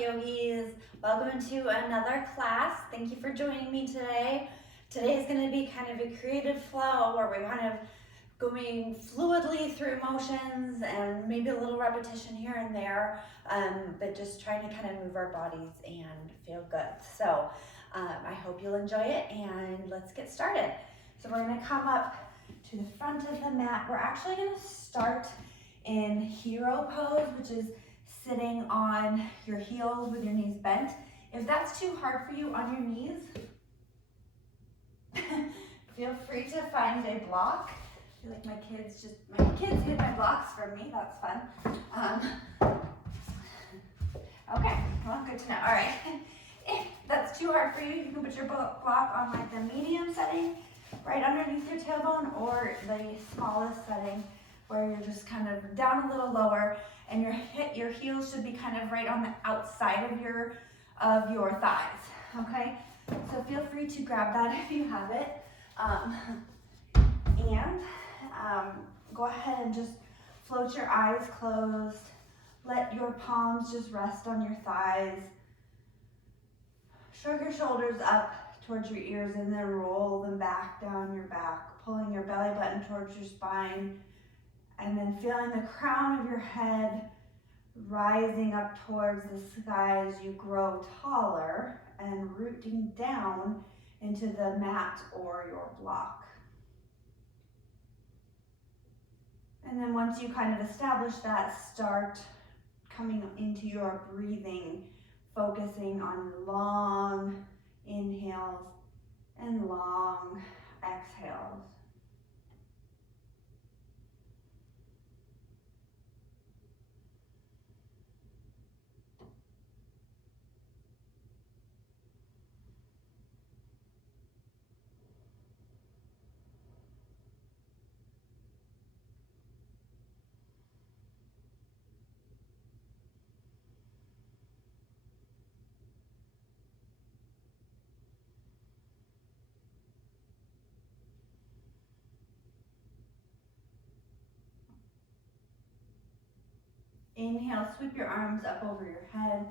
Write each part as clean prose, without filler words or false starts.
yogis? Welcome to another class. Thank you for joining me today. Today is going to be kind of a creative flow where we're kind of going fluidly through motions and maybe a little repetition here and there, but just trying to kind of move our bodies and feel good. So I hope you'll enjoy it, and let's get started. So we're going to come up to the front of the mat. We're actually going to start in hero pose, which is sitting on your heels with your knees bent. If that's too hard for you on your knees, feel free to find a block. I feel like my kids hit my blocks for me. That's fun. Okay, well, good to know. All right, if that's too hard for you, you can put your block on like the medium setting, right underneath your tailbone, or the smallest setting where you're just kind of down a little lower, and your heels should be kind of right on the outside of your thighs. Okay, so feel free to grab that if you have it, and go ahead and just float your eyes closed. Let your palms just rest on your thighs. Shrug your shoulders up towards your ears and then roll them back down your back, pulling your belly button towards your spine, and then feeling the crown of your head rising up towards the sky as you grow taller and rooting down into the mat or your block. And then once you kind of establish that, start coming into your breathing, focusing on long inhales and long exhales. Inhale, sweep your arms up over your head,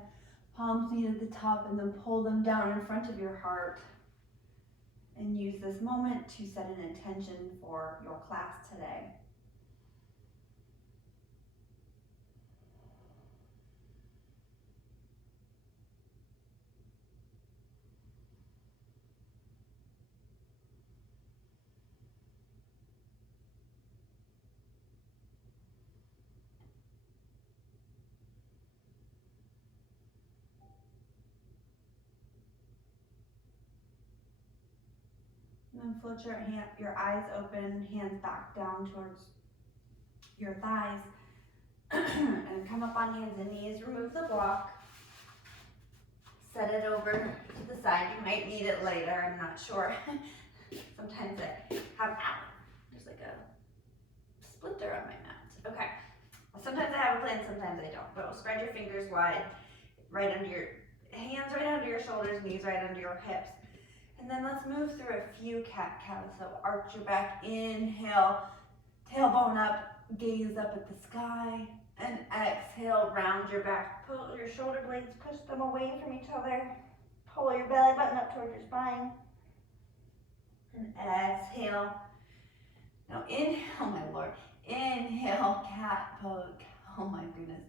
palms meet at the top, and then pull them down in front of your heart. And use this moment to set an intention for your class today. And then float your eyes open, hands back down towards your thighs, and come up on hands and knees. Remove the block. Set it over to the side. You might need it later, I'm not sure. Sometimes I have, there's like a splinter on my mat. Okay, sometimes I have a plan, sometimes I don't. But spread your fingers wide, right under your hands, right under your shoulders, knees right under your hips. And then let's move through a few cat-cows. So arch your back, inhale, tailbone up, gaze up at the sky, and exhale, round your back. Pull your shoulder blades, push them away from each other. Pull your belly button up towards your spine. And exhale. Now inhale, my Lord. Inhale, cat pose. Oh my goodness.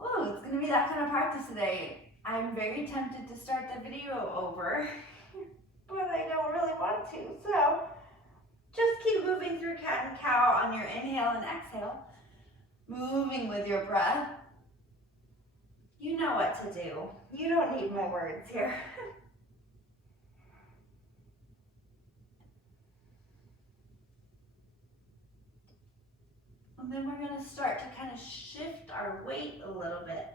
Oh, it's gonna be that kind of practice today. I'm very tempted to start the video over, but I don't really want to. So just keep moving through cat and cow on your inhale and exhale. Moving with your breath. You know what to do. You don't need my words here. And then we're going to start to kind of shift our weight a little bit.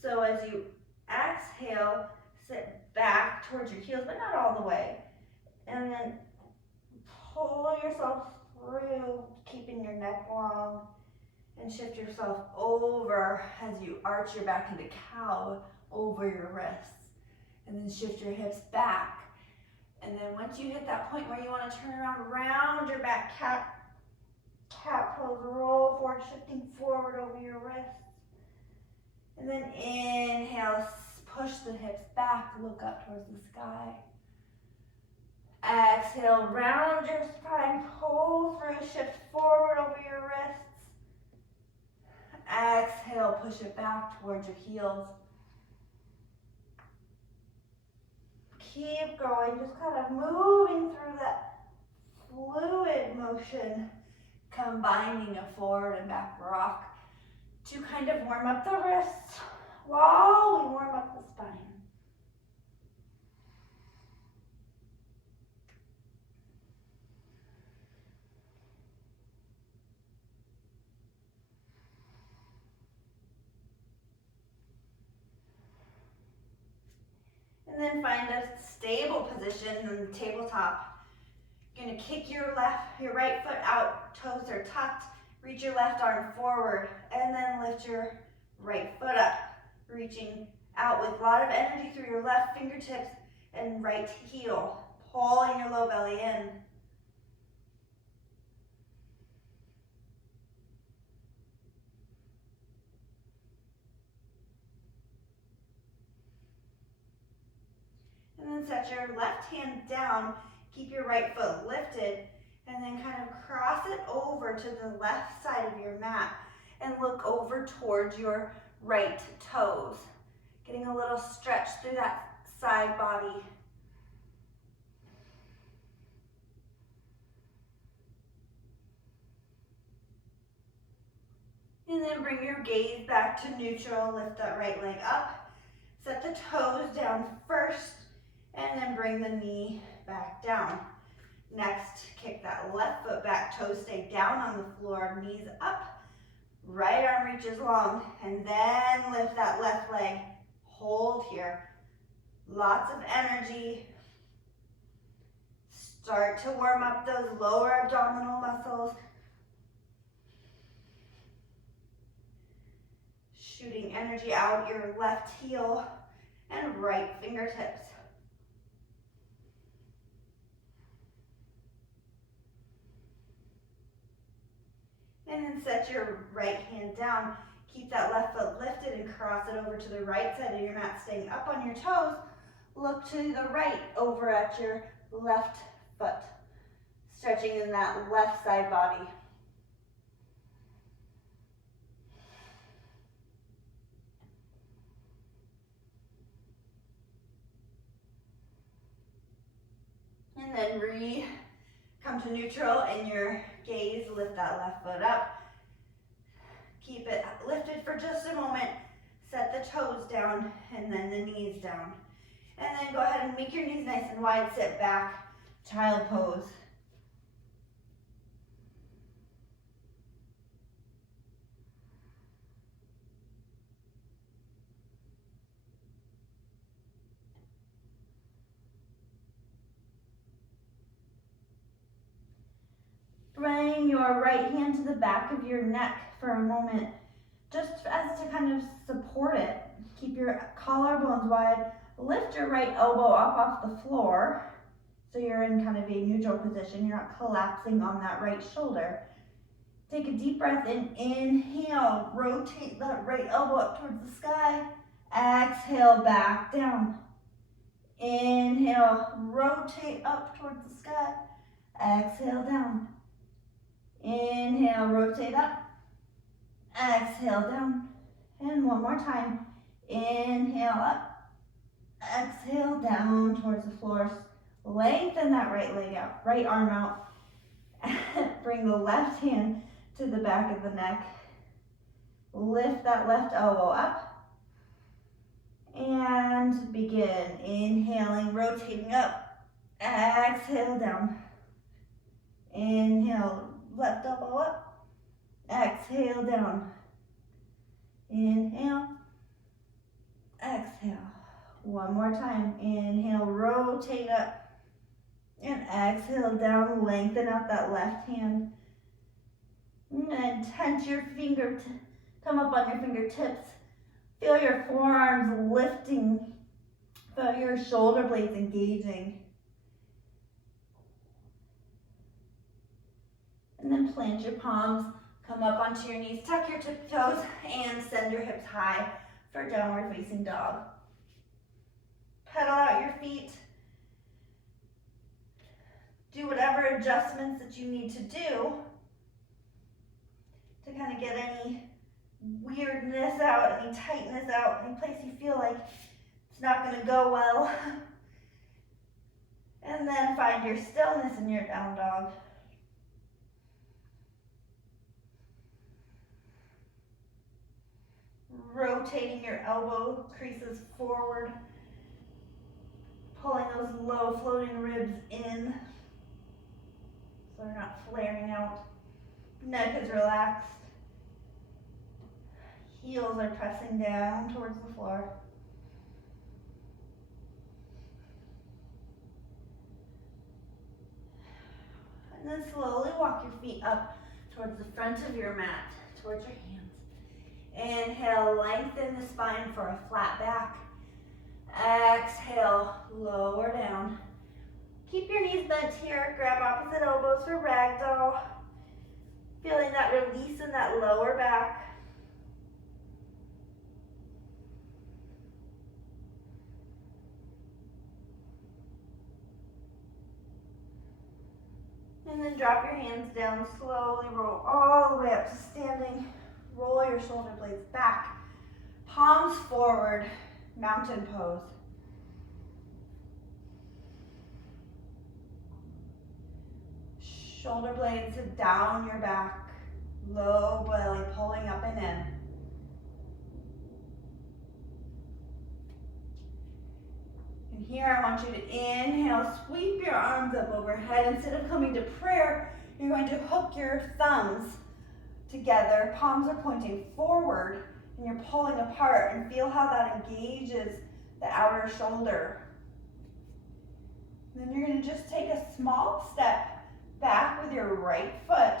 So as you exhale, sit back towards your heels, but not all the way. And then pull yourself through, keeping your neck long, and shift yourself over as you arch your back into cow over your wrists. And then shift your hips back. And then once you hit that point where you want to turn around, round your back, cat pose, roll forward, shifting forward over your wrists. And then inhale, push the hips back, look up towards the sky. Exhale, round your spine, pull through, shift forward over your wrists. Exhale, push it back towards your heels. Keep going, just kind of moving through that fluid motion, combining a forward and back rock to kind of warm up the wrists while we warm up the spine. And then find a stable position on the tabletop. You're gonna kick your right foot out, toes are tucked, reach your left arm forward, and then lift your right foot up, reaching out with a lot of energy through your left fingertips and right heel, pulling your low belly in. And then set your left hand down, keep your right foot lifted, and then kind of cross it over to the left side of your mat and look over towards your right toes. Getting a little stretch through that side body. And then bring your gaze back to neutral, lift that right leg up, set the toes down first, and then bring the knee back down. Next, kick that left foot back, toes stay down on the floor, knees up, right arm reaches long, and then lift that left leg, hold here. Lots of energy. Start to warm up those lower abdominal muscles. Shooting energy out your left heel and right fingertips. And then set your right hand down. Keep that left foot lifted and cross it over to the right side of your mat, staying up on your toes. Look to the right over at your left foot, stretching in that left side body. And then come to neutral and your gaze, lift that left foot up. Keep it lifted for just a moment. Set the toes down and then the knees down. And then go ahead and make your knees nice and wide, sit back, child pose. Bring your right hand to the back of your neck for a moment, just as to kind of support it. Keep your collarbones wide. Lift your right elbow up off the floor, so you're in kind of a neutral position. You're not collapsing on that right shoulder. Take a deep breath in. Inhale, rotate that right elbow up towards the sky. Exhale, back down. Inhale, rotate up towards the sky. Exhale, down. Inhale, rotate up. Exhale, down. And one more time. Inhale, up. Exhale, down towards the floor. Lengthen that right leg out, right arm out. Bring the left hand to the back of the neck. Lift that left elbow up. And begin. Inhaling, rotating up. Exhale, down. Inhale, left elbow up. Exhale, down. Inhale. Exhale. One more time. Inhale, rotate up. And exhale, down. Lengthen out that left hand. And tense your finger, come up on your fingertips. Feel your forearms lifting. Feel your shoulder blades engaging. And then plant your palms, come up onto your knees, tuck your tiptoes, and send your hips high for downward facing dog. pedal out your feet. Do whatever adjustments that you need to do to kind of get any weirdness out, any tightness out, any place you feel like it's not going to go well. And then find your stillness in your down dog. Rotating your elbow creases forward, pulling those low floating ribs in so they're not flaring out. Neck is relaxed. Heels are pressing down towards the floor. And then slowly walk your feet up towards the front of your mat, towards your hands. Inhale, lengthen the spine for a flat back. Exhale, lower down. Keep your knees bent here. Grab opposite elbows for ragdoll. Feeling that release in that lower back. And then drop your hands down, slowly roll all the way up to standing. Roll your shoulder blades back, palms forward, mountain pose. Shoulder blades down your back, low belly pulling up and in. And here I want you to inhale, sweep your arms up overhead. Instead of coming to prayer, you're going to hook your thumbs together. Palms are pointing forward and you're pulling apart, and feel how that engages the outer shoulder. And then you're going to just take a small step back with your right foot.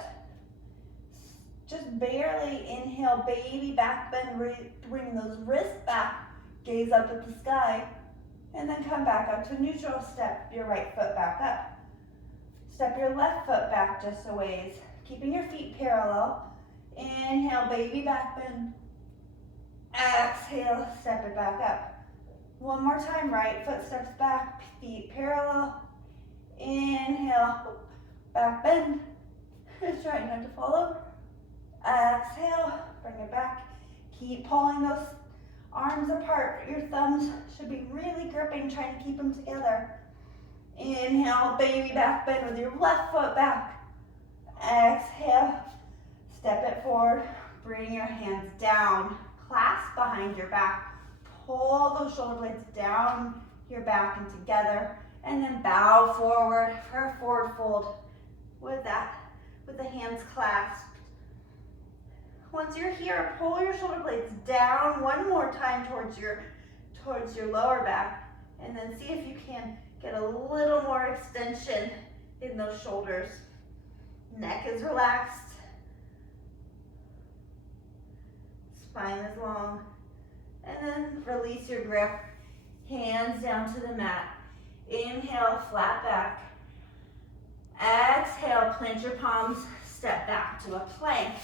Just barely inhale, baby back bend, bring those wrists back, gaze up at the sky. And then come back up to neutral, step your right foot back up. Step your left foot back just a ways, keeping your feet parallel. Inhale, baby back bend. Exhale, step it back up. One more time, right foot steps back, feet parallel. Inhale, back bend. Try not to fall over. Exhale, bring it back. Keep pulling those arms apart. Your thumbs should be really gripping, trying to keep them together. Inhale, baby back bend with your left foot back. Exhale, step it forward. Bring your hands down. Clasp behind your back. Pull those shoulder blades down your back and together. And then bow forward for a forward fold with the hands clasped. Once you're here, pull your shoulder blades down one more time towards your lower back, and then see if you can get a little more extension in those shoulders. Neck is relaxed. Spine is long. And then release your grip. Hands down to the mat. Inhale, flat back. Exhale, plant your palms, step back to a plank.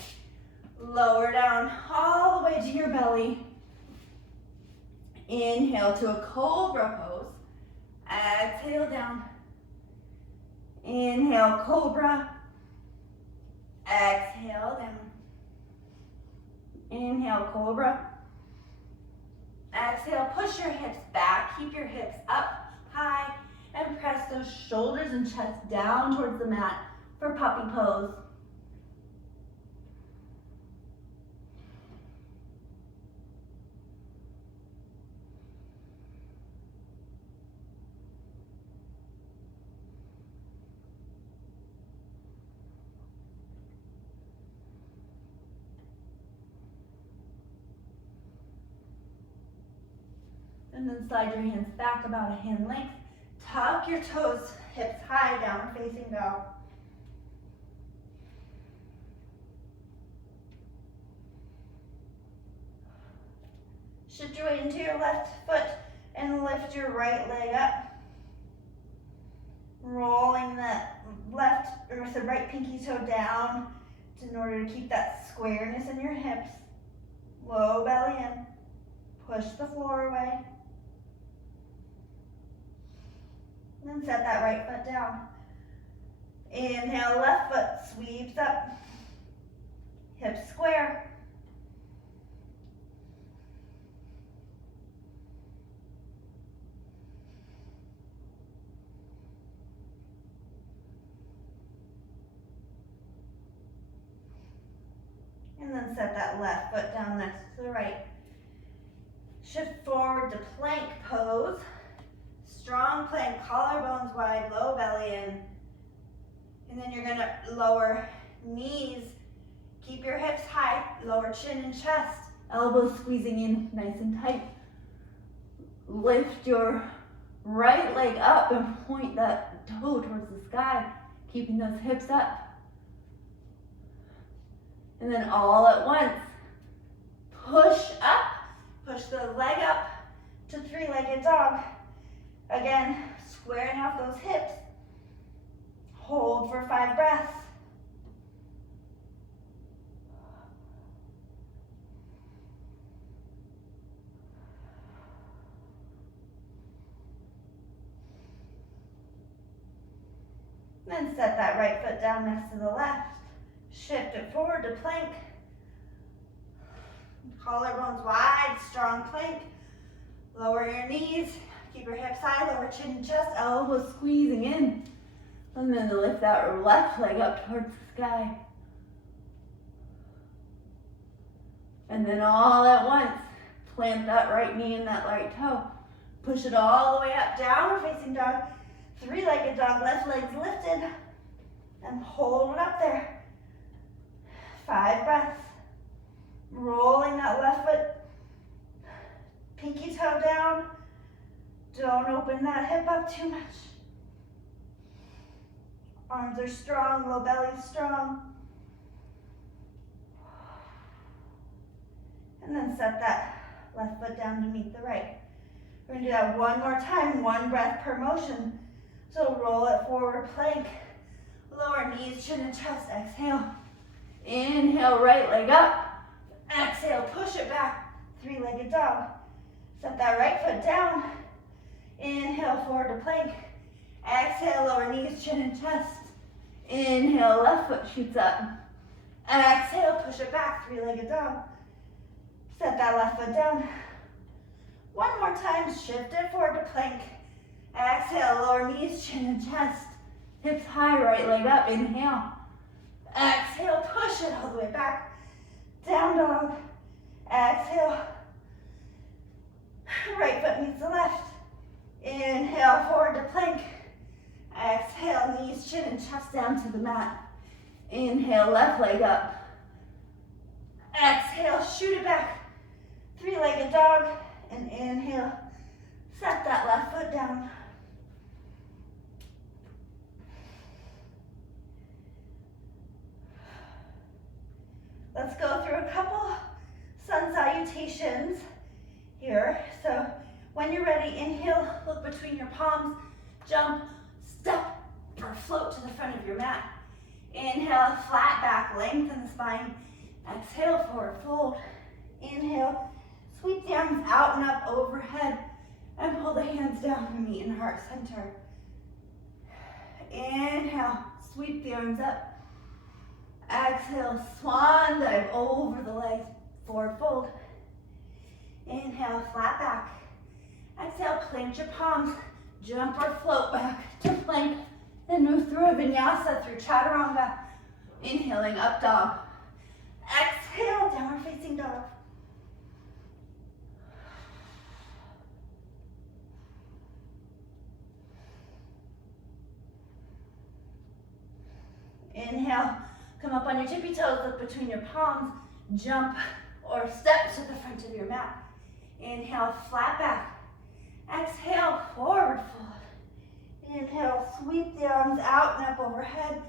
Lower down all the way to your belly. Inhale to a cobra pose. Exhale down. Inhale, cobra. Exhale down. Inhale, cobra. Exhale, push your hips back. Keep your hips up high and press those shoulders and chest down towards the mat for puppy pose. And then slide your hands back about a hand length. Tuck your toes, hips high, down facing dog. Shift your weight into your left foot and lift your right leg up. Rolling that right pinky toe down in order to keep that squareness in your hips. Low belly in. Push the floor away. And then set that right foot down. Inhale, left foot sweeps up. Hips square. And then set that left foot down next to the right. Shift forward to plank pose. Strong plank, collarbones wide, low belly in. And then you're gonna lower knees. Keep your hips high, lower chin and chest. Elbows squeezing in nice and tight. Lift your right leg up and point that toe towards the sky, keeping those hips up. And then all at once, push up, push the leg up to three-legged dog. Again, squaring off those hips. Hold for 5 breaths. Then set that right foot down next to the left. Shift it forward to plank. Collarbones wide, strong plank. Lower your knees. Keep your hips high, lower chin and chest, elbows squeezing in. And then lift that left leg up towards the sky. And then all at once, plant that right knee and that right toe. Push it all the way up, downward facing dog. Three-legged dog, left leg's lifted. And hold it up there. 5 breaths. Rolling that left foot. Pinky toe down. Don't open that hip up too much. Arms are strong, low belly strong. And then set that left foot down to meet the right. We're gonna do that one more time, 1 breath per motion. So roll it forward, plank. Lower knees, chin and chest, exhale. Inhale, right leg up. Exhale, push it back, 3-legged dog. Set that right foot down. Inhale, forward to plank. Exhale, lower knees, chin and chest. Inhale, left foot shoots up. Exhale, push it back, 3-legged dog. Set that left foot down. One more time, shift it forward to plank. Exhale, lower knees, chin and chest. Hips high, right leg up, inhale. Exhale, push it all the way back. Down dog. Exhale. Right foot meets the left. Inhale, forward to plank. Exhale, knees, chin, and chest down to the mat. Inhale, left leg up. Exhale, shoot it back. 3-legged dog. And inhale, set that left foot down. Let's go through a couple sun salutations here. So when you're ready, inhale, look between your palms, jump, step, or float to the front of your mat. Inhale, flat back, lengthen the spine. Exhale, forward fold. Inhale, sweep the arms out and up overhead and pull the hands down from meet in heart center. Inhale, sweep the arms up. Exhale, swan dive over the legs, forward fold. Inhale, flat back. Exhale, plant your palms, jump or float back to plank, and move through a vinyasa through chaturanga. Inhaling, up dog. Exhale, downward facing dog. Inhale, come up on your tippy toes, look between your palms, jump or step to the front of your mat. Inhale, flat back. Exhale, forward fold. Inhale, sweep the arms out and up overhead.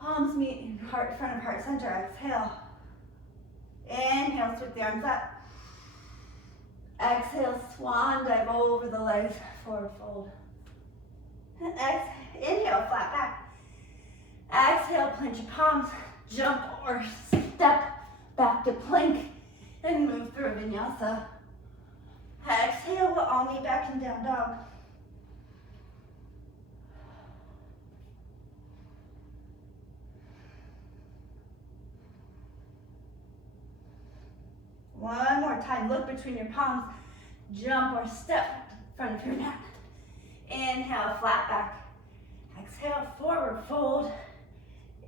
Palms meet in front of heart center. Exhale. Inhale, sweep the arms up. Exhale, swan dive over the legs, forward fold. Inhale, flat back. Exhale, plant your palms, jump or step back to plank and move through a vinyasa. Exhale, we'll all meet back in down dog. One more time, look between your palms. Jump or step in front of your mat. Inhale, flat back. Exhale, forward fold.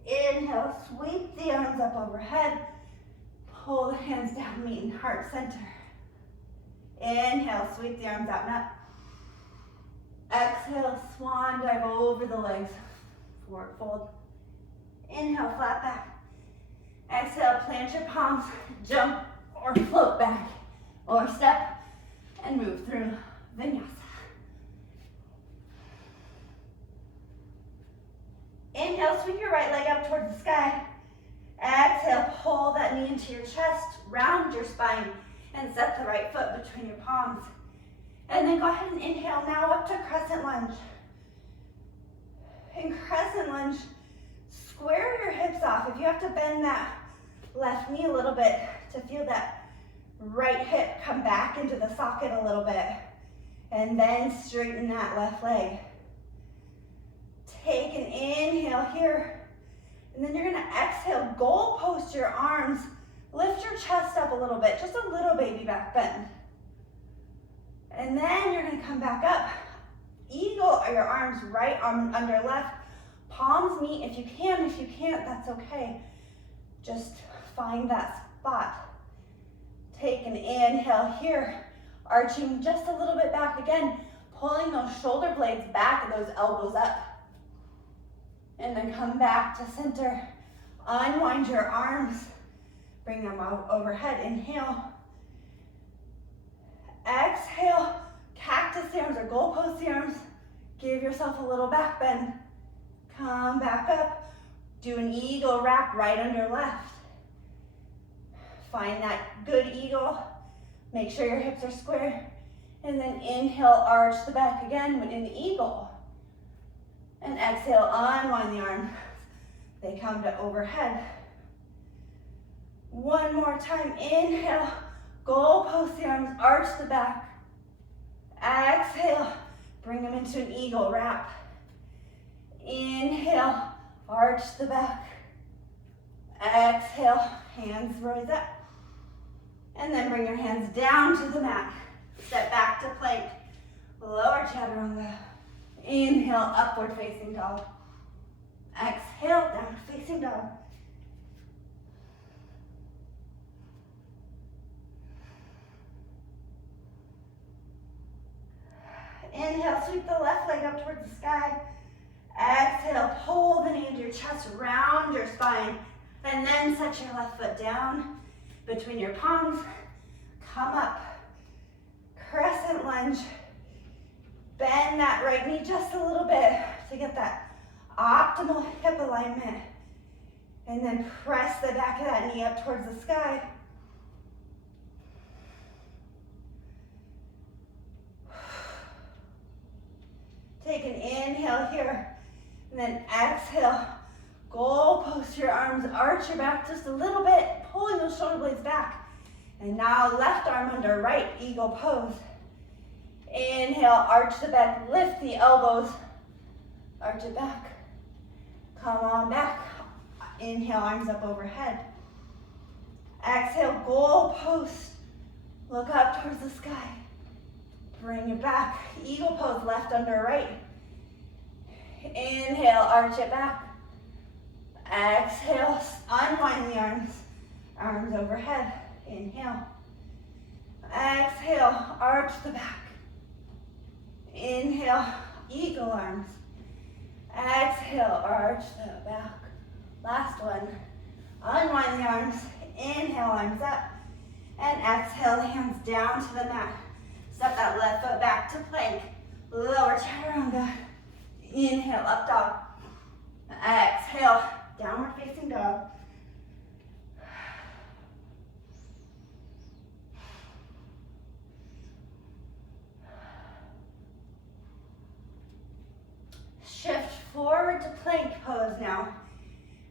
Inhale, sweep the arms up overhead. Pull the hands down, meet in heart center. Inhale, sweep the arms out and up. Exhale, swan dive over the legs. Forward fold. Inhale, flat back. Exhale, plant your palms, jump or float back, or step and move through vinyasa. Inhale, sweep your right leg up towards the sky. Exhale, pull that knee into your chest, round your spine, and set the right foot between your palms. And then go ahead and inhale now up to Crescent Lunge. In Crescent Lunge, square your hips off. If you have to bend that left knee a little bit to feel that right hip come back into the socket a little bit, and then straighten that left leg. Take an inhale here, and then you're gonna exhale, goal post your arms, lift your chest up a little bit, just a little baby back bend. And then you're gonna come back up, eagle your arms right arm under left, palms meet if you can. If you can't, that's okay. Just find that spot. Take an inhale here, arching just a little bit back again, pulling those shoulder blades back and those elbows up. And then come back to center. Unwind your arms, bring them out overhead. Inhale. Exhale, cactus the arms or goalpost the arms. Give yourself a little back bend. Come back up. Do an eagle wrap right under left. Find that good eagle. Make sure your hips are square. And then inhale, arch the back again in the eagle. And exhale, unwind the arms. They come to overhead. One more time, inhale, goalpost the arms, arch the back. Exhale, bring them into an eagle wrap. Inhale, arch the back. Exhale, hands rise up. And then bring your hands down to the mat. Step back to plank. Lower chaturanga. Inhale, upward facing dog. Exhale, down facing dog. Inhale, sweep the left leg up towards the sky. Exhale, pull the knee into your chest, round your spine, and then set your left foot down between your palms. Come up, Crescent Lunge. Bend that right knee just a little bit to get that optimal hip alignment. And then press the back of that knee up towards the sky. Take an inhale here, and then exhale. Goalpost your arms, arch your back just a little bit, pulling those shoulder blades back. And now left arm under right, eagle pose. Inhale, arch the back, lift the elbows, arch it back. Come on back. Inhale, arms up overhead. Exhale, goalpost. Look up towards the sky. Bring it back. Eagle pose, left under right. Inhale, arch it back. Exhale, unwind the arms. Arms overhead. Inhale. Exhale, arch the back. Inhale, eagle arms. Exhale, arch the back. Last one. Unwind the arms. Inhale, arms up. And exhale, hands down to the mat. Step that left foot back to plank. Lower chaturanga. Inhale, up dog. Exhale, downward facing dog. Shift forward to plank pose now.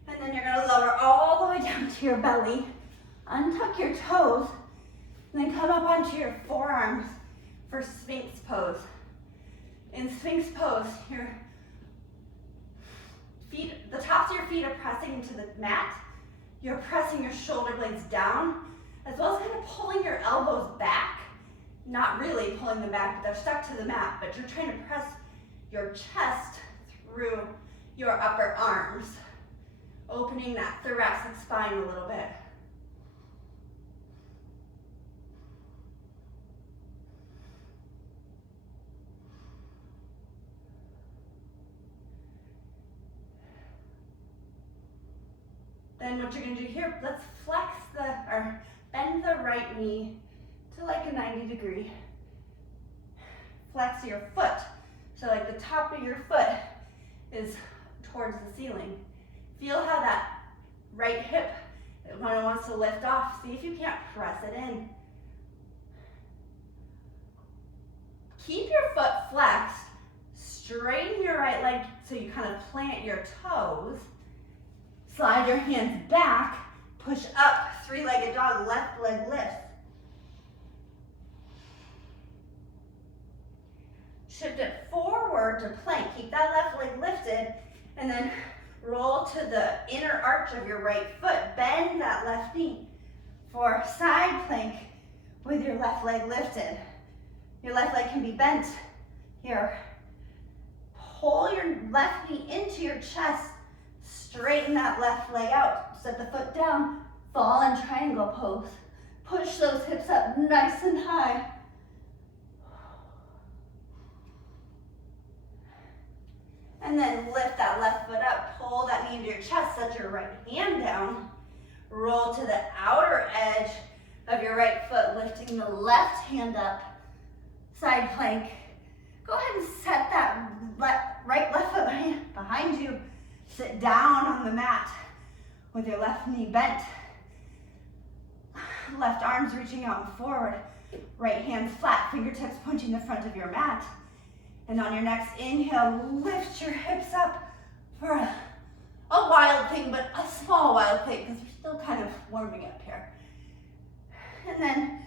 And then you're gonna lower all the way down to your belly. Untuck your toes. And then come up onto your forearms for Sphinx Pose. In Sphinx Pose, your feet, the tops of your feet are pressing into the mat. You're pressing your shoulder blades down as well as kind of pulling your elbows back. Not really pulling them back, but they're stuck to the mat, but you're trying to press your chest through your upper arms, opening that thoracic spine a little bit. Then what you're gonna do here, let's bend the right knee to like a 90 degree. Flex your foot. So like the top of your foot is towards the ceiling. Feel how that right hip, when it wants to lift off, see if you can't press it in. Keep your foot flexed, straighten your right leg so you kind of plant your toes. Slide your hands back, push up, three-legged dog, left leg lifts. Shift it forward to plank, keep that left leg lifted, and then roll to the inner arch of your right foot, bend that left knee for side plank with your left leg lifted. Your left leg can be bent here. Pull your left knee into your chest, straighten that left leg out, set the foot down, fall in triangle pose. Push those hips up nice and high. And then lift that left foot up, pull that knee into your chest, set your right hand down, roll to the outer edge of your right foot, lifting the left hand up, side plank. Go ahead and set that left foot behind you. Sit down on the mat with your left knee bent. Left arms reaching out and forward. Right hands flat, fingertips pointing the front of your mat. And on your next inhale, lift your hips up for a wild thing, but a small wild thing because we're still kind of warming up here. And then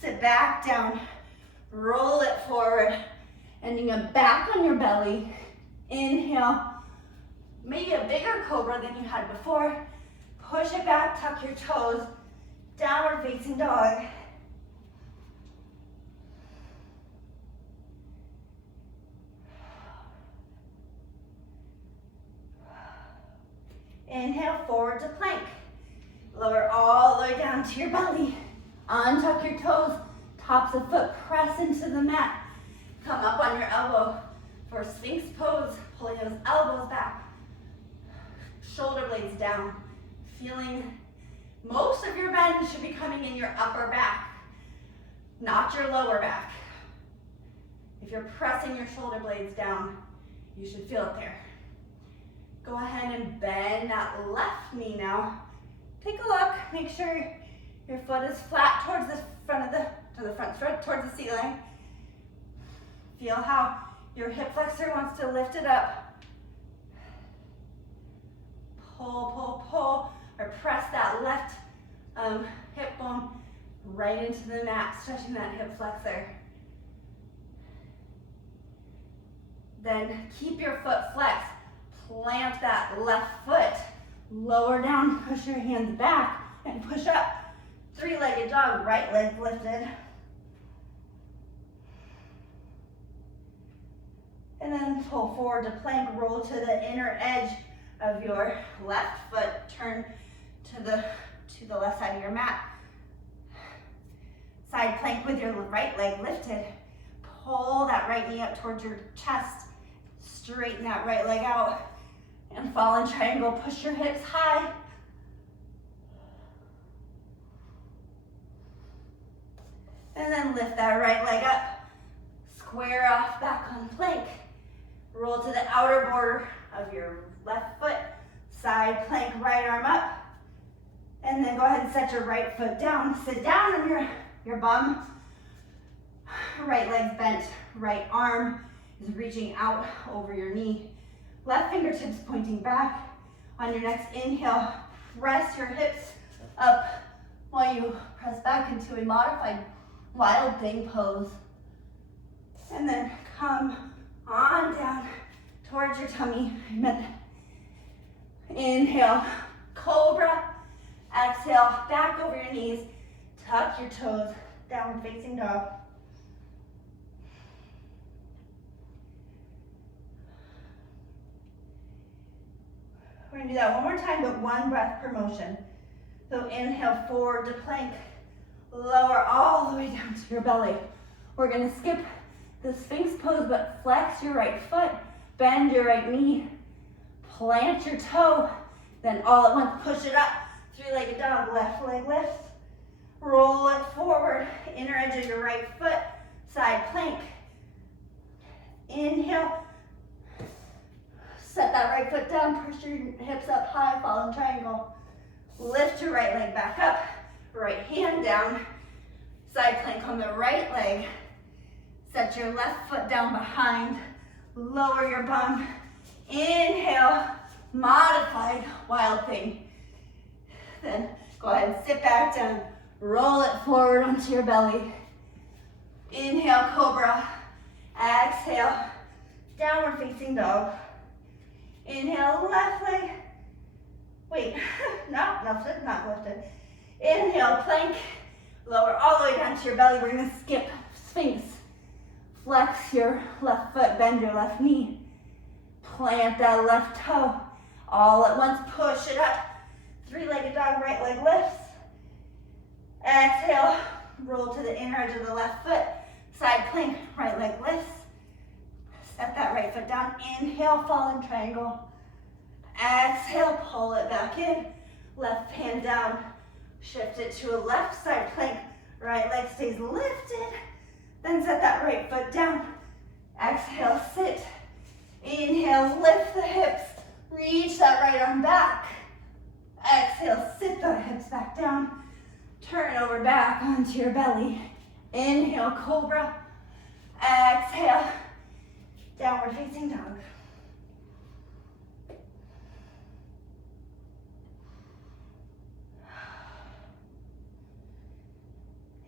sit back down, roll it forward, ending up back on your belly. Inhale. Maybe a bigger cobra than you had before. Push it back, tuck your toes, downward facing dog. Inhale, forward to plank. Lower all the way down to your belly. Untuck your toes, tops of foot press into the mat. Come up on your elbow for Sphinx Pose, pulling those elbows back. Shoulder blades down, feeling most of your bend should be coming in your upper back, not your lower back. If you're pressing your shoulder blades down, you should feel it there. Go ahead and bend that left knee now. Take a look, make sure your foot is flat towards the front towards the ceiling. Feel how your hip flexor wants to lift it up. Pull, pull, pull, or press that left hip bone right into the mat, stretching that hip flexor. Then keep your foot flexed. Plant that left foot. Lower down, push your hands back, and push up. Three-legged dog, right leg lifted. And then pull forward to plank, roll to the inner edge of your left foot, turn to the left side of your mat. Side plank with your right leg lifted. Pull that right knee up towards your chest. Straighten that right leg out and fall in triangle. Push your hips high. And then lift that right leg up. Square off back on plank. Roll to the outer border of your left foot. Side plank, right arm up. And then go ahead and set your right foot down. Sit down on your bum. Right leg's bent. Right arm is reaching out over your knee. Left fingertips pointing back. On your next inhale, press your hips up while you press back into a modified wild thing pose. And then come on down towards your tummy. Inhale, cobra. Exhale, back over your knees. Tuck your toes, downward facing dog. We're gonna do that one more time, but one breath per motion. So inhale forward to plank, lower all the way down to your belly. We're gonna skip the Sphinx pose, but flex your right foot, bend your right knee, plant your toe, then all at once push it up, three-legged dog, left leg lifts, roll it forward, inner edge of your right foot, side plank. Inhale, set that right foot down, push your hips up high, fallen triangle. Lift your right leg back up, right hand down, side plank on the right leg. Set your left foot down behind, lower your bum. Inhale, modified wild thing. Then go ahead and sit back down, roll it forward onto your belly. Inhale, cobra. Exhale, downward facing dog. Inhale, left leg. Wait, not lifted, not lifted. Inhale, plank. Lower all the way down to your belly. We're gonna skip Sphinx. Flex your left foot, bend your left knee. Plant that left toe. All at once, push it up. Three-legged dog, right leg lifts. Exhale, roll to the inner edge of the left foot. Side plank, right leg lifts. Set that right foot down. Inhale, fallen triangle. Exhale, pull it back in. Left hand down. Shift it to a left side plank. Right leg stays lifted. Then set that right foot down. Exhale, sit. Inhale, lift the hips. Reach that right arm back. Exhale, sit the hips back down. Turn over back onto your belly. Inhale, cobra. Exhale, downward facing dog.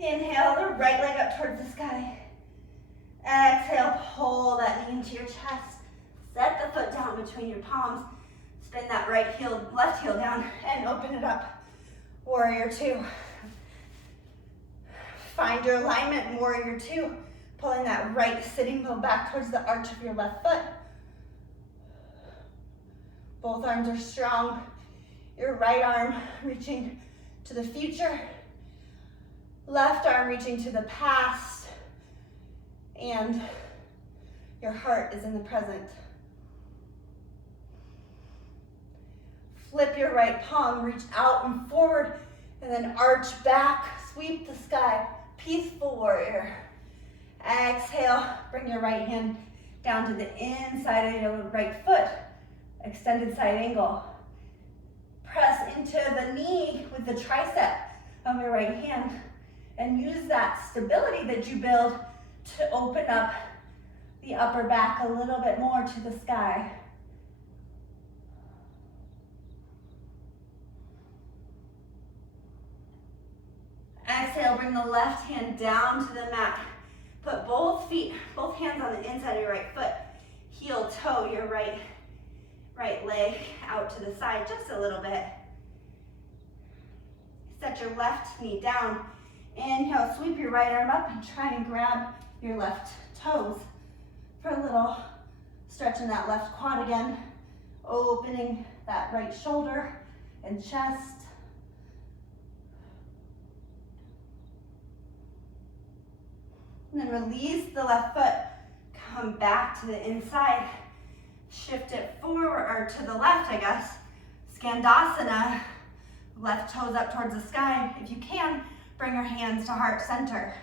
Inhale, the right leg up towards the sky. Exhale, pull that knee into your chest. Set the foot down between your palms. Spin that right heel, left heel down and open it up. Warrior two. Find your alignment, warrior two. Pulling that right sitting bone back towards the arch of your left foot. Both arms are strong. Your right arm reaching to the future. Left arm reaching to the past. And your heart is in the present. Flip your right palm, reach out and forward, and then arch back, sweep the sky. Peaceful warrior. Exhale, bring your right hand down to the inside of your right foot. Extended side angle. Press into the knee with the tricep of your right hand and use that stability that you build to open up the upper back a little bit more to the sky. Exhale, bring the left hand down to the mat. Put both hands on the inside of your right foot. Heel toe your right leg out to the side just a little bit. Set your left knee down. Inhale, sweep your right arm up and try and grab your left toes for a little stretch in that left quad again. Opening that right shoulder and chest. And then release the left foot. Come back to the inside. Shift it forward, or to the left, I guess. Skandasana. Left toes up towards the sky. If you can, bring your hands to heart center.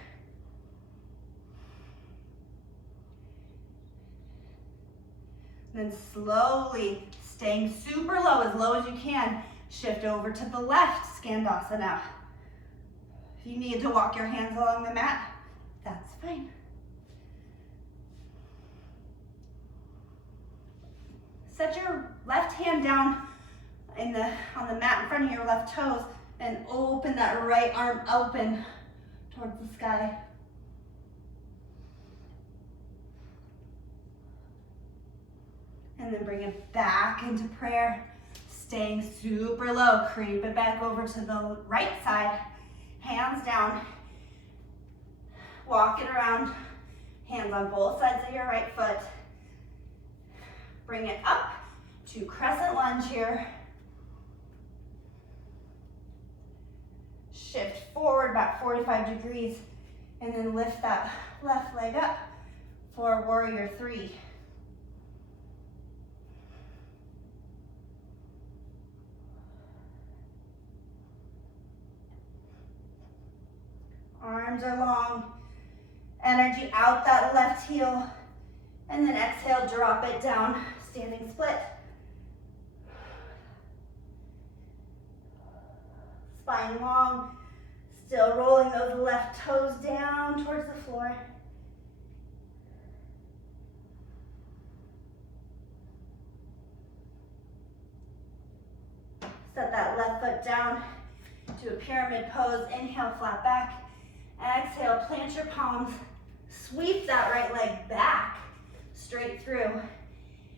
And then slowly, staying super low as you can, shift over to the left, Skandasana. If you need to walk your hands along the mat, that's fine. Set your left hand down on the mat in front of your left toes and open that right arm open towards the sky. And then bring it back into prayer, staying super low. Creep it back over to the right side. hands down. Walk it around, hands on both sides of your right foot. Bring it up to Crescent Lunge here. Shift forward about 45 degrees, and then lift that left leg up for Warrior 3. Arms are long. Energy out that left heel. And then exhale, drop it down, standing split. Spine long. Still rolling those left toes down towards the floor. Set that left foot down to a pyramid pose. Inhale, flat back. Exhale, plant your palms. Sweep that right leg back, straight through,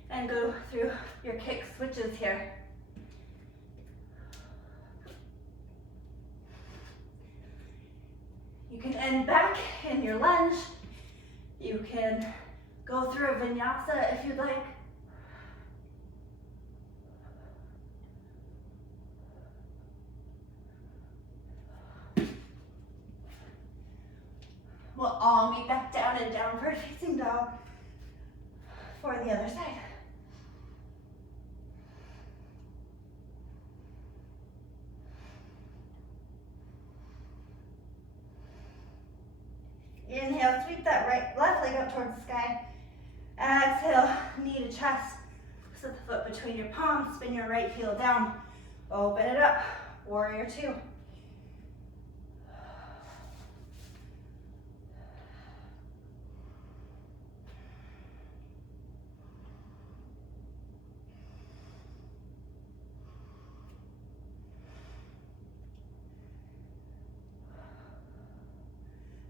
and go through your kick switches here. You can end back in your lunge. You can go through a vinyasa if you'd like. We'll all meet back down in downward facing dog for the other side. Inhale, sweep that left leg up towards the sky. Exhale, knee to chest. Set the foot between your palms, spin your right heel down. Open it up, Warrior 2.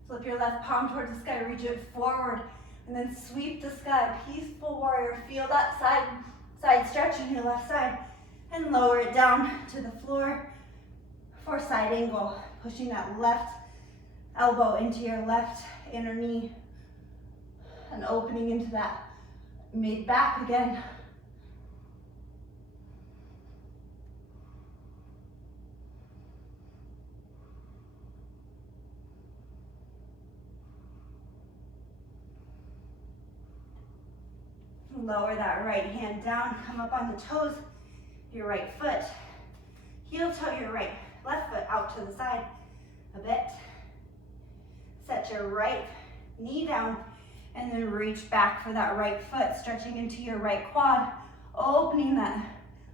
Flip your left palm towards the sky, reach it forward, and then sweep the sky. Peaceful warrior. Feel that side stretch in your left side, and lower it down to the floor for side angle. Pushing that left elbow into your left inner knee, and opening into that mid back again. Lower that right hand down, come up on the toes, your right foot. Heel toe your left foot out to the side a bit. Set your right knee down and then reach back for that right foot, stretching into your right quad, opening that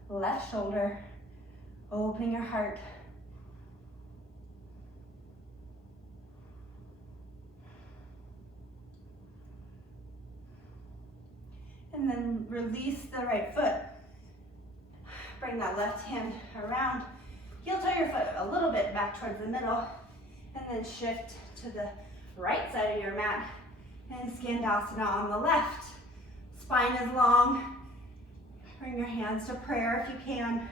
left shoulder, opening your heart. And then release the right foot. Bring that left hand around. Heel toe your foot a little bit back towards the middle. And then shift to the right side of your mat. And Skandasana on the left. Spine is long. Bring your hands to prayer if you can.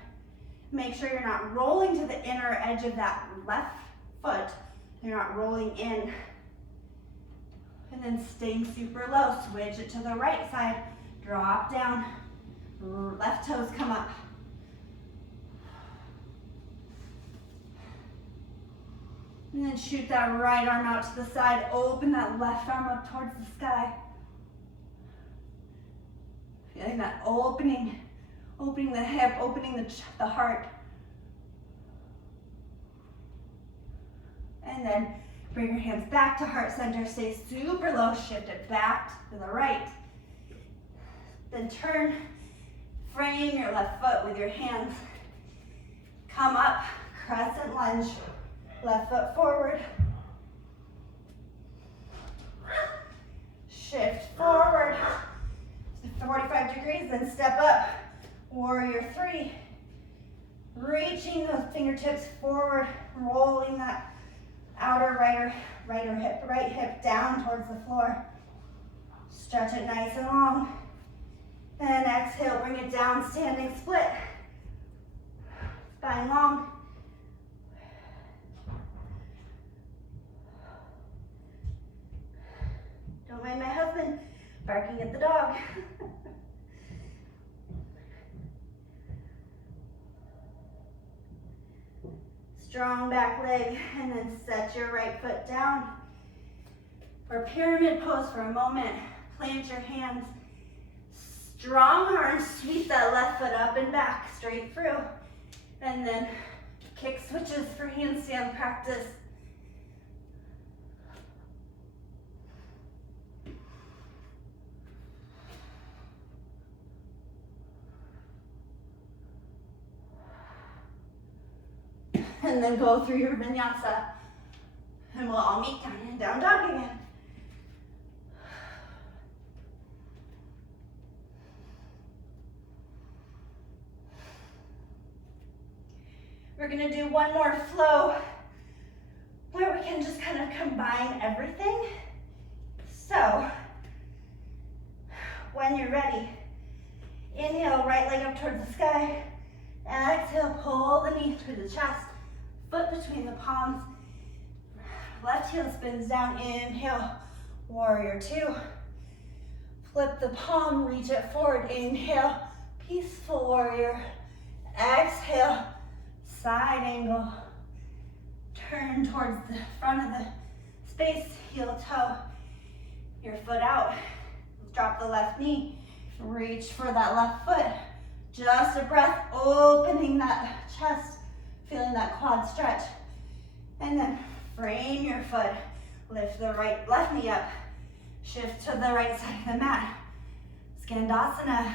Make sure you're not rolling to the inner edge of that left foot. You're not rolling in. And then staying super low. Switch it to the right side. Drop down, left toes come up. And then shoot that right arm out to the side, open that left arm up towards the sky. Feeling that opening the hip, opening the heart. And then bring your hands back to heart center, stay super low, shift it back to the right. Then turn, frame your left foot with your hands. Come up, Crescent Lunge, left foot forward. Shift forward, 45 degrees, then step up, Warrior 3. Reaching those fingertips forward, rolling that outer right hip down towards the floor. Stretch it nice and long. And exhale, bring it down, standing split. Spine long. barking at the dog. Strong back leg, and then set your right foot down. For pyramid pose for a moment, plant your hands. Strong arms, sweep that left foot up and back, straight through. And then kick switches for handstand practice. And then go through your vinyasa. And we'll all meet down and down dog again. We're gonna do one more flow where we can just kind of combine everything. So, when you're ready, inhale, right leg up towards the sky. Exhale, pull the knee through the chest, foot between the palms. Left heel spins down, inhale, warrior two. Flip the palm, reach it forward, inhale, peaceful warrior. Exhale, side angle. Turn towards the front of the space, heel toe. Your foot out, drop the left knee, reach for that left foot. Just a breath, opening that chest, feeling that quad stretch. And then frame your foot, lift the left knee up, shift to the right side of the mat. Skandasana.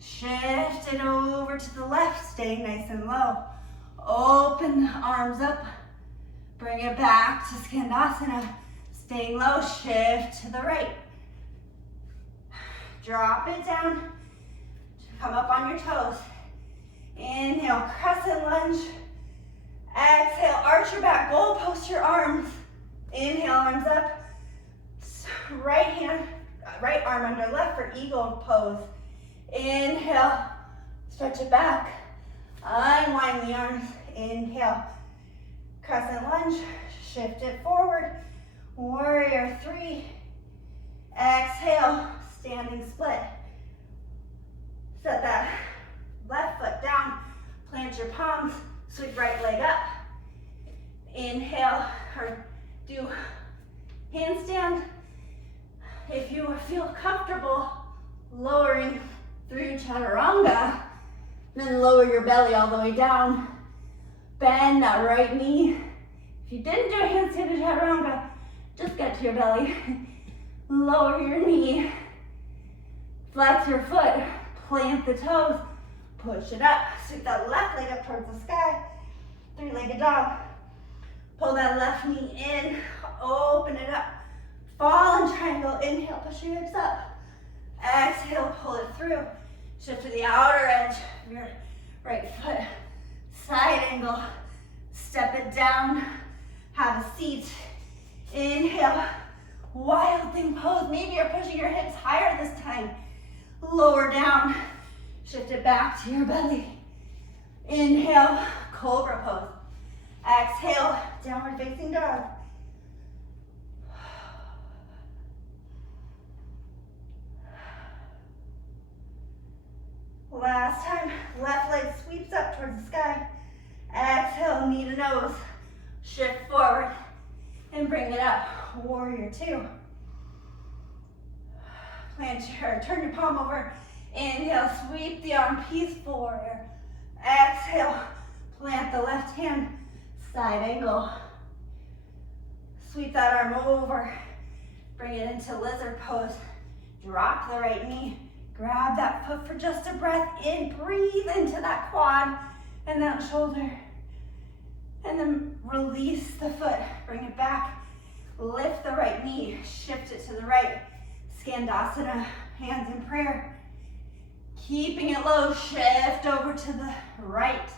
Shift it over to the left, staying nice and low. Open the arms up, bring it back to Skandasana. Staying low, shift to the right. Drop it down, come up on your toes. Inhale, crescent lunge. Exhale, arch your back, goal post your arms. Inhale, arms up. Right arm under left for eagle pose. Inhale, stretch it back. Unwind the arms. Inhale, crescent lunge. Shift it forward. Warrior three. Exhale, standing split. Set that left foot down. Plant your palms. Sweep right leg up. Inhale, or do handstand. If you feel comfortable lowering through chaturanga, then lower your belly all the way down. Bend that right knee. If you didn't do a handstand in chaturanga, just get to your belly. Lower your knee. Flex your foot. Plant the toes. Push it up. Sweep that left leg up towards the sky. Three-legged dog. Pull that left knee in. Open it up. Fallen triangle. Inhale, push your hips up. Exhale, pull it through. Shift to the outer edge of your right foot. Side angle. Step it down. Have a seat. Inhale. Wild thing pose. Maybe you're pushing your hips higher this time. Lower down. Shift it back to your belly. Inhale, cobra pose. Exhale, downward facing dog. Last time, left leg sweeps up towards the sky. Exhale, knee to nose. Shift forward and bring it up. Warrior two. Turn your palm over. Inhale, sweep the arm, peaceful warrior. Exhale, plant the left hand, side angle. Sweep that arm over. Bring it into lizard pose. Drop the right knee. Grab that foot for just a breath in. Breathe into that quad and that shoulder. And then release the foot. Bring it back. Lift the right knee. Shift it to the right. Skandasana, hands in prayer. Keeping it low, shift over to the right.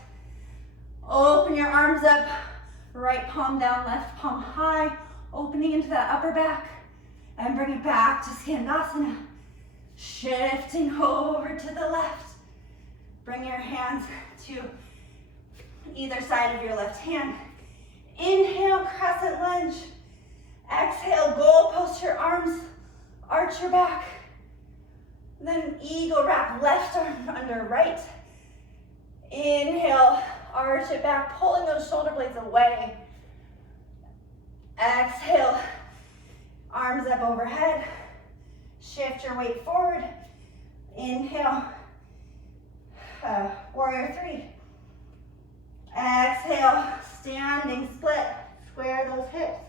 Open your arms up, right palm down, left palm high, opening into that upper back, and bring it back to Skandasana. Shifting over to the left. Bring your hands to either side of your left hand. Inhale, crescent lunge. Exhale, goal post your arms, arch arch your back. Then eagle wrap, left arm under right. Inhale, arch it back, pulling those shoulder blades away. Exhale, arms up overhead. Shift your weight forward. Inhale, warrior three. Exhale, standing split, square those hips.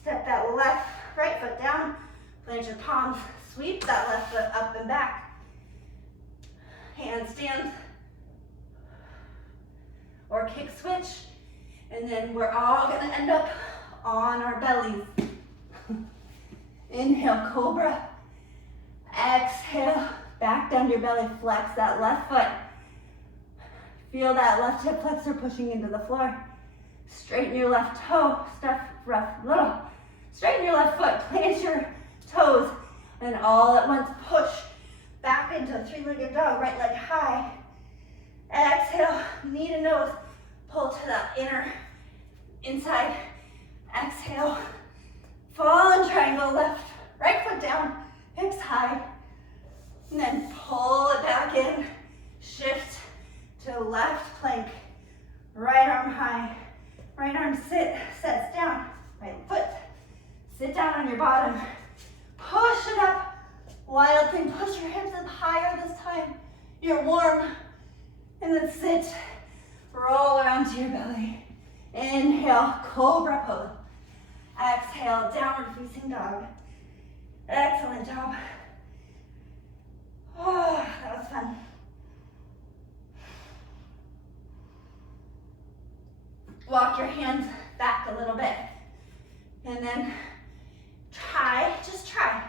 Step that right foot down, plant your palms, sweep that left foot up and back. Handstands or kick switch, and then we're all gonna end up on our bellies. Inhale, cobra. Exhale, back down to your belly, flex that left foot. Feel that left hip flexor pushing into the floor. Straighten your left toe, straighten your left foot, plant your toes, and all at once push back into a three-legged dog, right leg high. Exhale, knee to nose, pull to the inside. Exhale, fallen triangle, right foot down, hips high, and then pull it back in, shift to left plank, right arm high, right arm sets down, right foot, sit down on your bottom, push it up, wild thing, push your hips up higher this time, you're warm, and then sit, roll around to your belly, inhale, cobra pose, exhale, downward facing dog, excellent job, oh, that was fun. Walk your hands back a little bit, and then just try,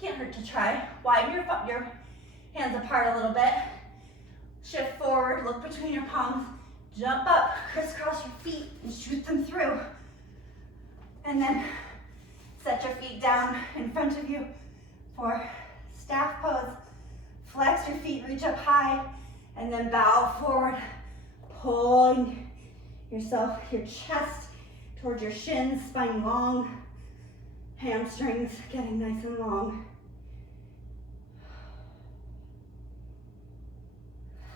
can't hurt to try, widen your hands apart a little bit, shift forward, look between your palms, jump up, crisscross your feet, and shoot them through, and then set your feet down in front of you for staff pose, flex your feet, reach up high, and then bow forward, pulling your chest towards your shins, spine long, hamstrings getting nice and long.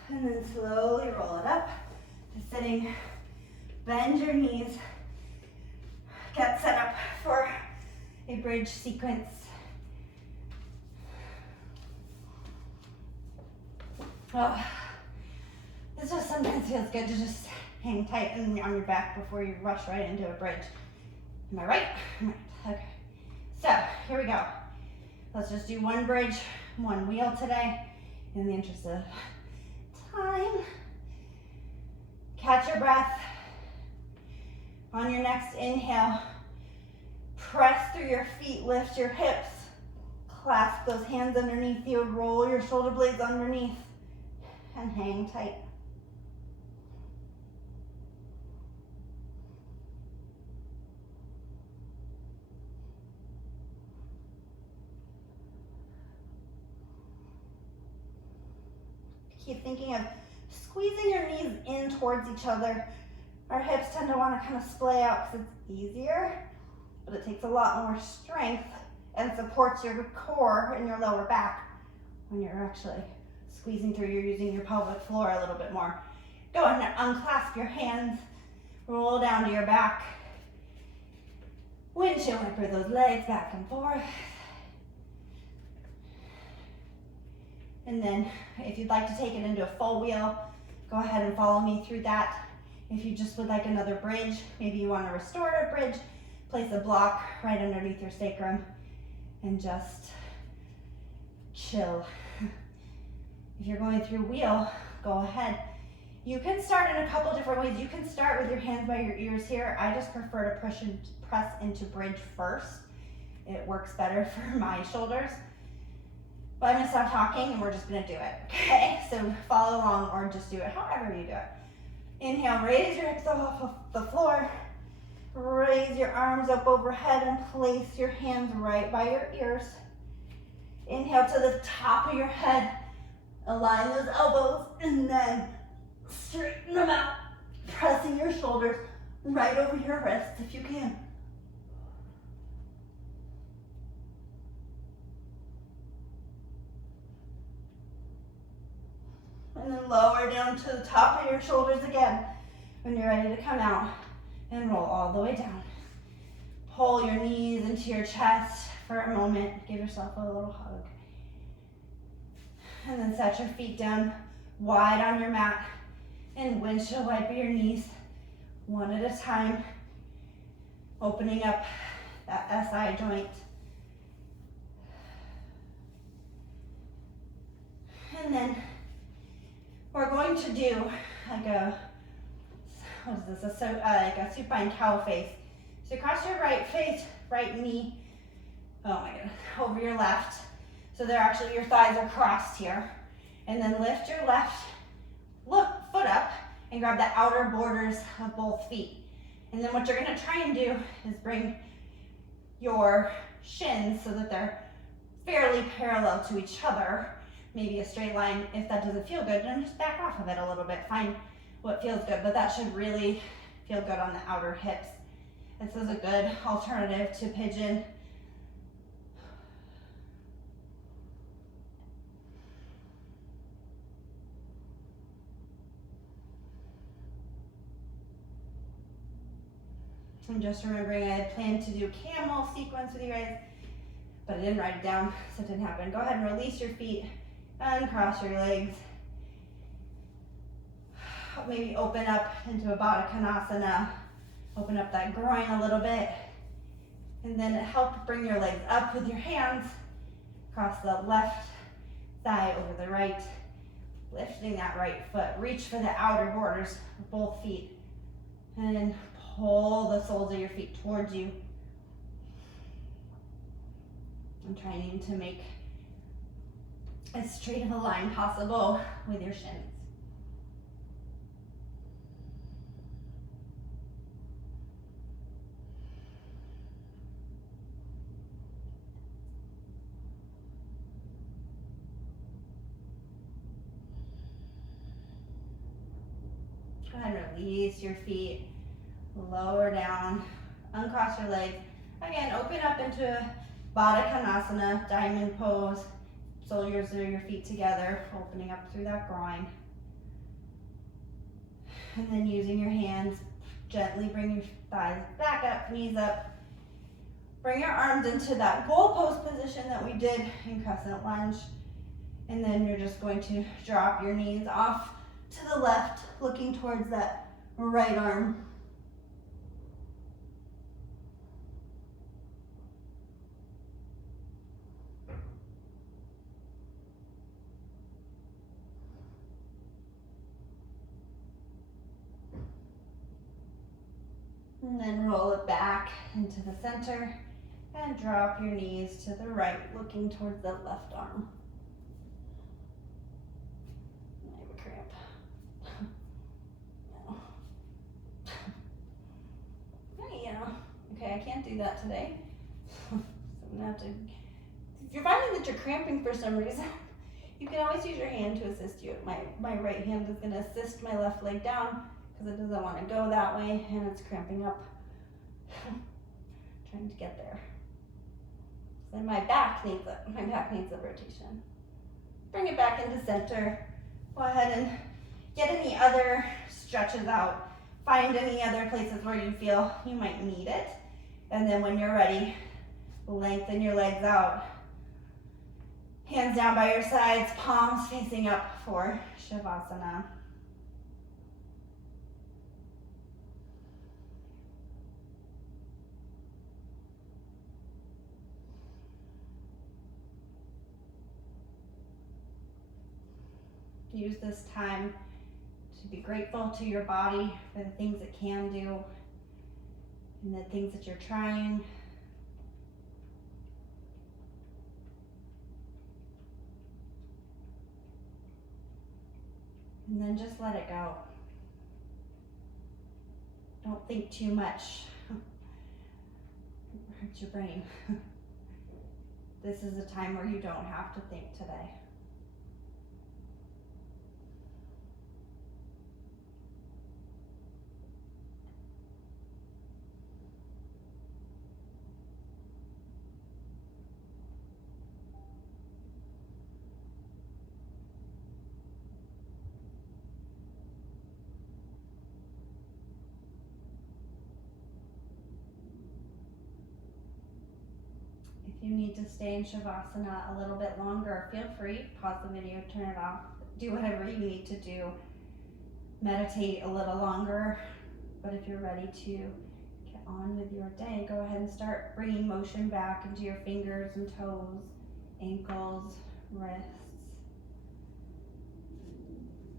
And then slowly roll it up to sitting. Bend your knees. Get set up for a bridge sequence. Oh, this just sometimes feels good to just hang tight on your back before you rush right into a bridge. Am I right? Right. Okay. So here we go. Let's just do one bridge, one wheel today in the interest of time. Catch your breath. On your next inhale, press through your feet, lift your hips, clasp those hands underneath you, roll your shoulder blades underneath, and hang tight. Keep thinking of squeezing your knees in towards each other. Our hips tend to want to kind of splay out because it's easier, but it takes a lot more strength and supports your core and your lower back when you're actually squeezing through. You're using your pelvic floor a little bit more. Go ahead and unclasp your hands, roll down to your back. Windshield wiper those legs back and forth. And then if you'd like to take it into a full wheel, go ahead and follow me through that. If you just would like another bridge, maybe you want a restorative bridge, place a block right underneath your sacrum and just chill. If you're going through wheel, go ahead. You can start in a couple different ways. You can start with your hands by your ears here. I just prefer to press into bridge first. It works better for my shoulders. But I'm gonna stop talking and we're just gonna do it, okay? So follow along or just do it however you do it. Inhale, raise your hips off of the floor. Raise your arms up overhead and place your hands right by your ears. Inhale to the top of your head. Align those elbows and then straighten them out. Pressing your shoulders right over your wrists if you can. And then lower down to the top of your shoulders again when you're ready to come out, and roll all the way down. Pull your knees into your chest for a moment. Give yourself a little hug. And then set your feet down wide on your mat and windshield wiper your knees one at a time, opening up that SI joint. And then we're going to do like a, what is this, like a supine cow face. So cross your right knee, oh my goodness, over your left. So they're actually, your thighs are crossed here. And then lift your left foot up and grab the outer borders of both feet. And then what you're gonna try and do is bring your shins so that they're fairly parallel to each other. Maybe a straight line. If that doesn't feel good, then just back off of it a little bit. Find what feels good, but that should really feel good on the outer hips. This is a good alternative to pigeon. I'm just remembering I had planned to do Camel Sequence with you guys, but I didn't write it down, so it didn't happen. Go ahead and release your feet, uncross your legs. Maybe open up into a Baddha Konasana. Open up that groin a little bit. And then help bring your legs up with your hands. Cross the left thigh over the right. Lifting that right foot. Reach for the outer borders of both feet. And then pull the soles of your feet towards you. I'm trying to make as straight of a line possible with your shins. Go ahead and release your feet, lower down, uncross your legs. Again, open up into a Baddha Konasana, diamond pose. Soles of your feet together, opening up through that groin. And then using your hands, gently bring your thighs back up, knees up. Bring your arms into that goal pose position that we did in Crescent Lunge. And then you're just going to drop your knees off to the left, looking towards that right arm. And then roll it back into the center and drop your knees to the right, looking towards the left arm. I have a cramp. No. Yeah. Okay, I can't do that today. So I'm gonna have to, if you're finding that you're cramping for some reason, you can always use your hand to assist you. My right hand is gonna assist my left leg down, because it doesn't want to go that way and it's cramping up. Trying to get there. Then my back needs a rotation. Bring it back into center. Go ahead and get any other stretches out. Find any other places where you feel you might need it. And then when you're ready, lengthen your legs out. Hands down by your sides, palms facing up for Shavasana. Use this time to be grateful to your body for the things it can do and the things that you're trying. And then just let it go. Don't think too much. It hurts your brain. This is a time where you don't have to think today. If you need to stay in Shavasana a little bit longer, feel free, pause the video, turn it off, do whatever you need to do. Meditate a little longer, but if you're ready to get on with your day, go ahead and start bringing motion back into your fingers and toes, ankles, wrists.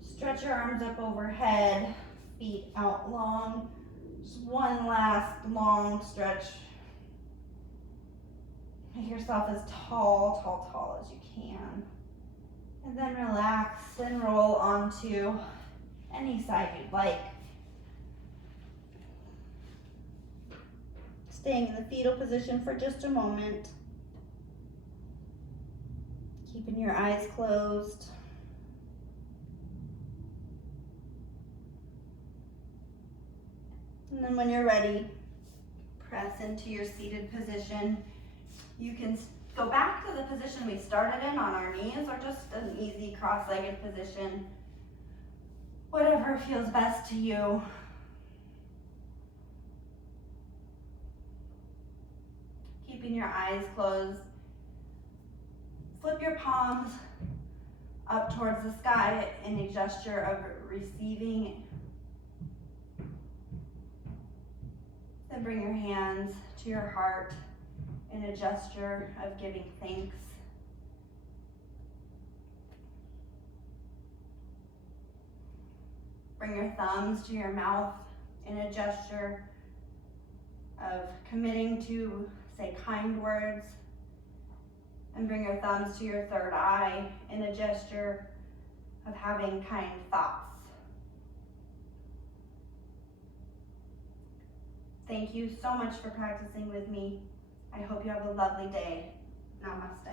Stretch your arms up overhead, feet out long. Just one last long stretch. Make yourself as tall as you can. And then relax and roll onto any side you'd like. Staying in the fetal position for just a moment. Keeping your eyes closed. And then when you're ready, press into your seated position. You can go back to the position we started in on our knees, or just an easy cross-legged position. Whatever feels best to you. Keeping your eyes closed. Flip your palms up towards the sky in a gesture of receiving. Then bring your hands to your heart in a gesture of giving thanks. Bring your thumbs to your mouth in a gesture of committing to say kind words. And bring your thumbs to your third eye in a gesture of having kind thoughts. Thank you so much for practicing with me. I hope you have a lovely day. Namaste.